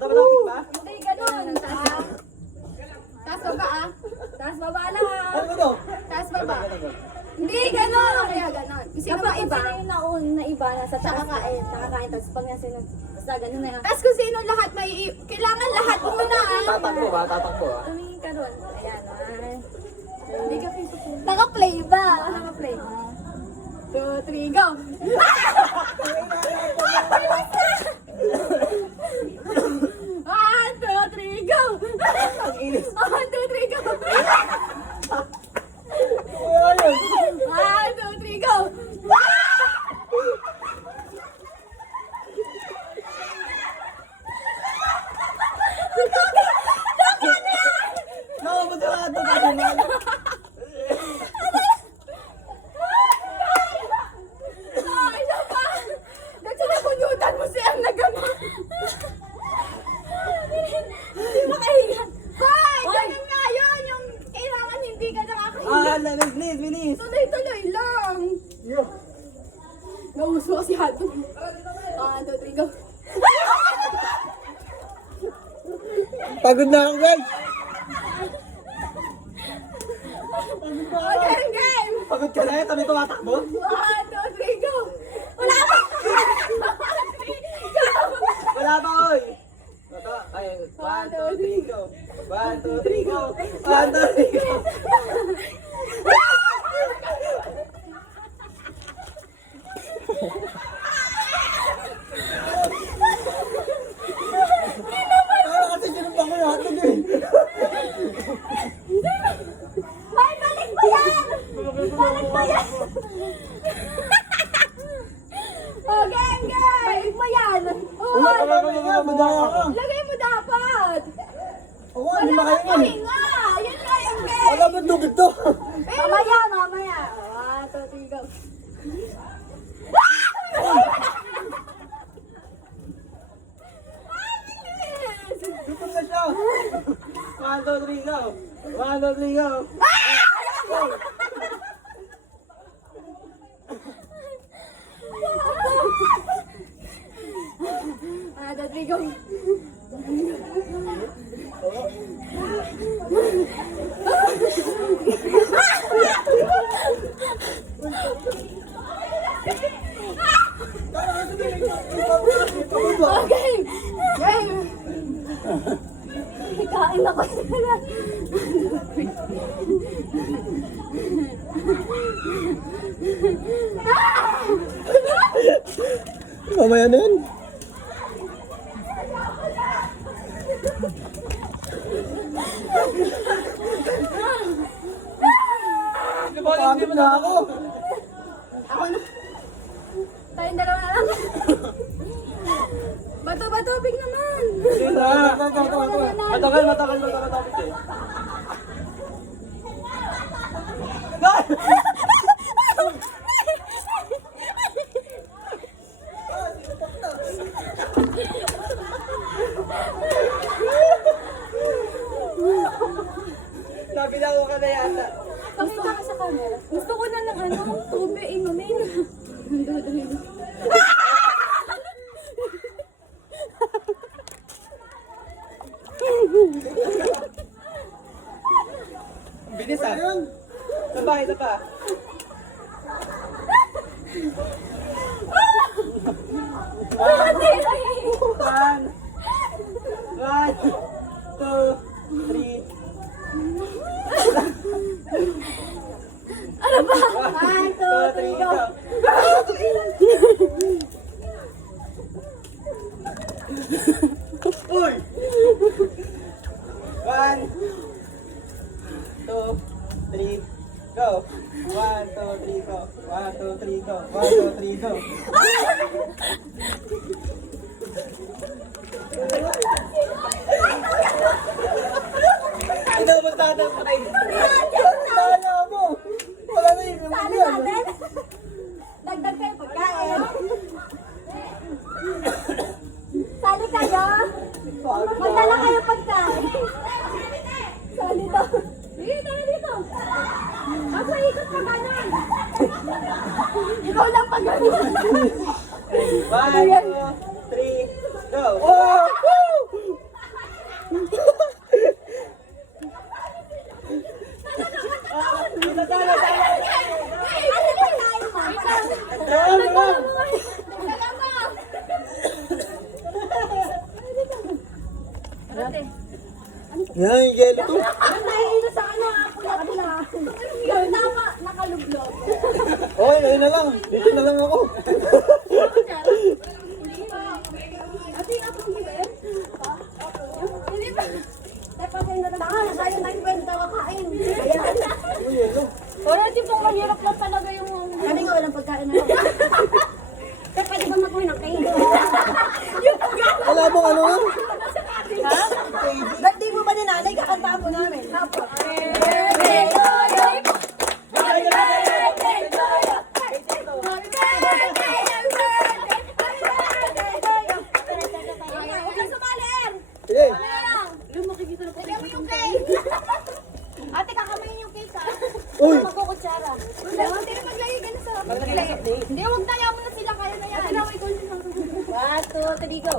Bata-bata ba? Hindi, ganun. Taas baba Taas baba lang Ano to? Taas baba. Hindi, ganun. Kaya ganun. Kasi Kapag iba. isa na yung naun na iba, nasa taas. Nakakain. Nakakain. Tapos pag nasa basta ganun na yan. Tapos kung sino lahat may... Kailangan lahat muna Tatakbo ba? Tatakbo ah. Tumingin ka doon. Ayan. Hindi ka piso. Naka-play ba? Naka-play. 2, 3, go! 1, 2, 3, go! 1, 2, 3, go! 1, 2, 3, go! Nakabutulado ka naman. Ay, isa pa! Dahil nabunyutan mo siya na gano'n. Hindi makahinga. Hoy! Ganun nga yun! Yung kailangan hindi ka nakakahinga. Binis. Tuloy-tuloy lang. Nauso si Hato. 1, 2, 3, go. Pagod na ako guys. Okay, game! Pagod ka na kami tumatakbo. 1, 2, 3, go! Wala pa! Wala pa oy. Ito, ay, 1, 2, 3, go. 1, 2, 3, go. 1, 2, 3, go. Kasi sinumpa ko yung hotdog eh. Ay, balik mo yan! Balik mo yan! Oh, game, game! Balik mo yan! Oh, lagay mo dapat! Ako, Wala hindi kang makain. pahinga! Yan nga yung game! Wala ba tubig to? Mamaya, mamaya. 1, 2, 3, go! Gutom na siya. 1, 2, 3, go. 1, 2, 3, go. Ah, 2, 3, go! Okay! Game! Kain ako. Mamaya na yan. Pagod na ako. Ako na. Tayong dalawa na lang. Bato-bato, big naman! Matagal eh. Nabilang ka na yata. Pakita ka sa camera. Gusto ko na ng tubig, inumin. Bilis ah. Isa pa. One, 2, 3. Ano ba? 1, 2, 3, go! Uy! 1, 2, 3, go! 1, 2, 3, go! 1, 2, 3, go! 1, 2, 3, go! Pinapuntahan pa kayo. Wala mo! Wala na yung Sali yan. natin. Dagdag kayo pagkain. Sali kayo. Magdala kayo pagkain. Sali to. Dito, dito. Asa ikot ka kanan. Ikaw lang pag gano'n. 1, 2, 3, go! Oh! Yan, yung yelo to. Ang nahihilo sa ano, ako na kabila. Yun, nakalublog. Okay, ayun na lang. Dito na lang ako. Ate, ako hindi ba yun? Hindi ba? Dapat yung natataka, tayo na yung pwede tayo kakain. Ayan. Yung yelo. Wala, di po mahirap lang talaga yung... Kami nga walang pagkain na. Kaya pwede ba mag-uwi ng kain? Wala bang ano nga? Ha? Ba't di mo ba ni nanay kakantaan mo namin? Hapa. Sige. Ate, kakamayin yung cake ha. Uy! Magkukutsara. Ate, maglagay ka na sa plate. Hindi, huwag na. Ayaw mo na sila. Kaya na yan. Ate, naway ko. 1, 2, 3, go.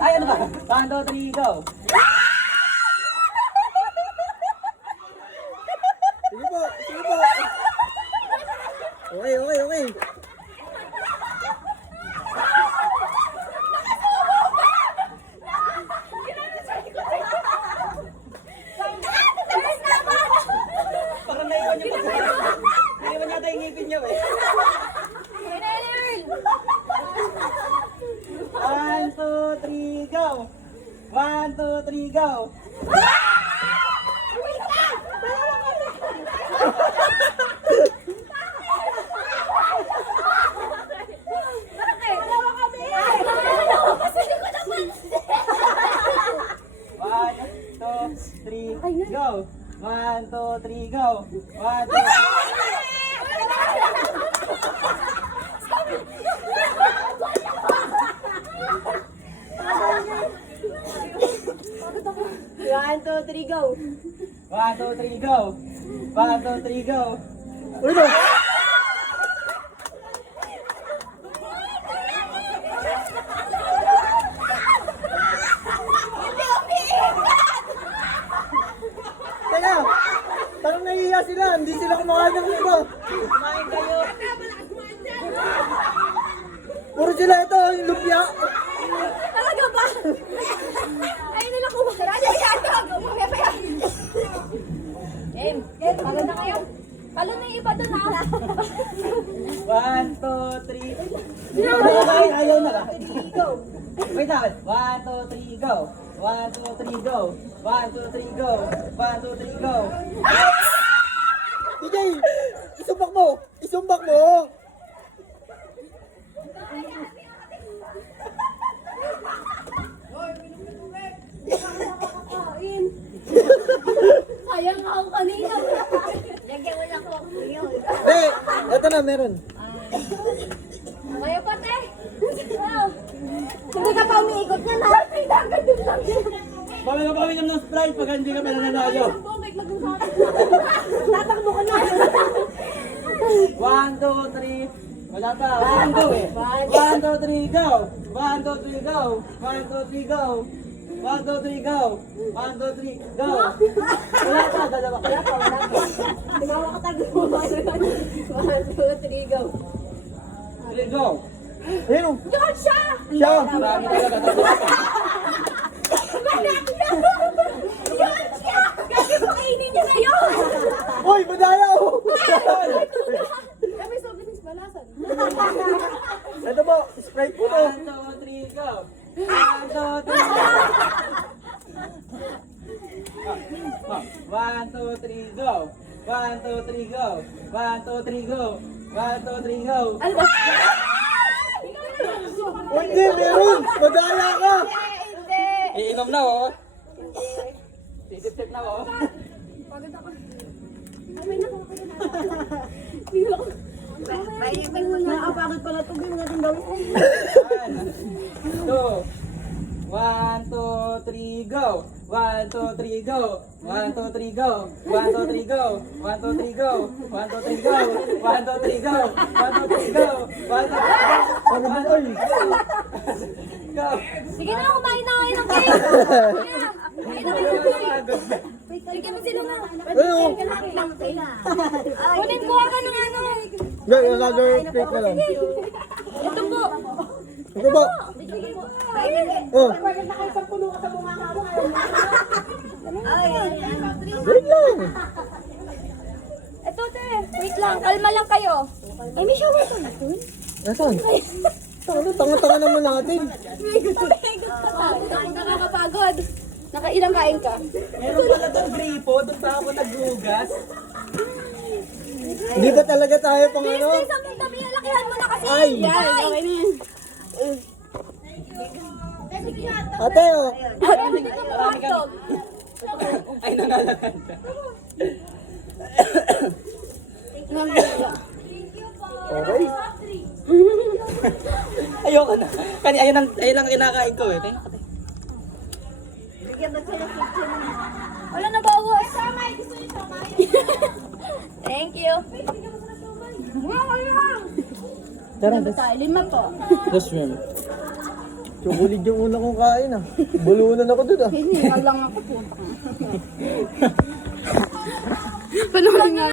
Ay, ano ba? 1, 2, 3, go! Sige po, sige po. Okay, okay, okay. Parang naiwan niya pa. Naiwan niya tayo ngipin niya eh. 1, 2, 3, go! 1, 2, 3, go! One, two, three, go! 1, 2, 3, go! 1, 2, One, two, three, go. 1, 2, 3, go! 1, 2, 3, go! Uy, no! Teka! Parang nahihiya sila, hindi sila kumakain ng iba. Kumain kayo. Puro sila ito, yung lumpia. Talaga ba? Ay, nila ko. Ay, mamaya pa yan. Pagod na kayo. Palo na yung iba doon ha. 1, 2, 3. Ayaw na ba? Go. Wait lang. 1, 2, 3, go. 1, 2, 3, go. 1, 2, 3, go. 1, 2, 3, go. DJ, isumbak mo. Isumbak mo. Kain. Sayang ako kanina. Lagyan mo lang ko. Yun. Hey, eto na, meron. Kaya pati. Wow. Hindi ka pa umiikot yan ha. Ay, nagandun lang. Bawal ka pa uminom ng Sprite pag hindi ka pa nananayo. Tatakbo ka na. 1, 2, 3. Wala pa. 1, 2 eh. 1, 2, 3, go. 1, 2, 3, go. 1, 2, 3, go. 1, 2, 3, go. 1, 2, 3, go. Wala pa, dalawa. Wala pa, wala pa. Tumawa ka tago. 1, 2, 3, go. 3, go. Ayun o. Yun siya! Siya. Marami talaga. Yun siya! Kasi pakainin niya ngayon! Uy, madaya o. Kami sa bilis balasan. Ito po, Sprite po to. 1, 2, 3, go. 1, 2, 3, go. 1, 2, 3, go. 1, 2, 3, go. 1, 2, 3, go. 1, 2, 3, go. Hindi, meron. Madaya ka. Hindi! Iinom na oh. Titip-tip na oh. Pagod ako. Ay, may nakapagod pala ito. Gawin natin gawin. 1, 2, 3, go. 1, 2, 3, go. 1, 2, 3, go. 1, 2, 3, go. 1, 2, 3, go. 1, 2, 3, go. 1, 2, 3, go. 1, 2, 3, go. 1, 2, 3, go. Sige na, kumain na kayo ng cake. Sige mo sila nga. Kunin ko ka ng ano. Another plate na lang. Ito po. Ito po. Oh. Pagod na kayo sa puno ka sa bunga nga mo. Kalma lang kayo. Ay, may shower pa na dun. Nasaan? Tanga-tanga naman natin. Nakakapagod. Nakailang kain ka? Meron pala doon gripo, doon pa ako naghugas. Hindi ba talaga tayo pang ano? Isang dami, lakihan mo na kasi. Ay! Yan, okay na yan. Ate, oh. Ay, nangalakan ka. Okay. Ayoko na. Ayun ang kinakain ko eh. Wala na bawas. Thank you. Tara, Tayo, 5 po. yes ma'am. Chocolate yung una kong kain ah. Bulunan ako dun ah. Hindi, lang ako po. Panoorin nga.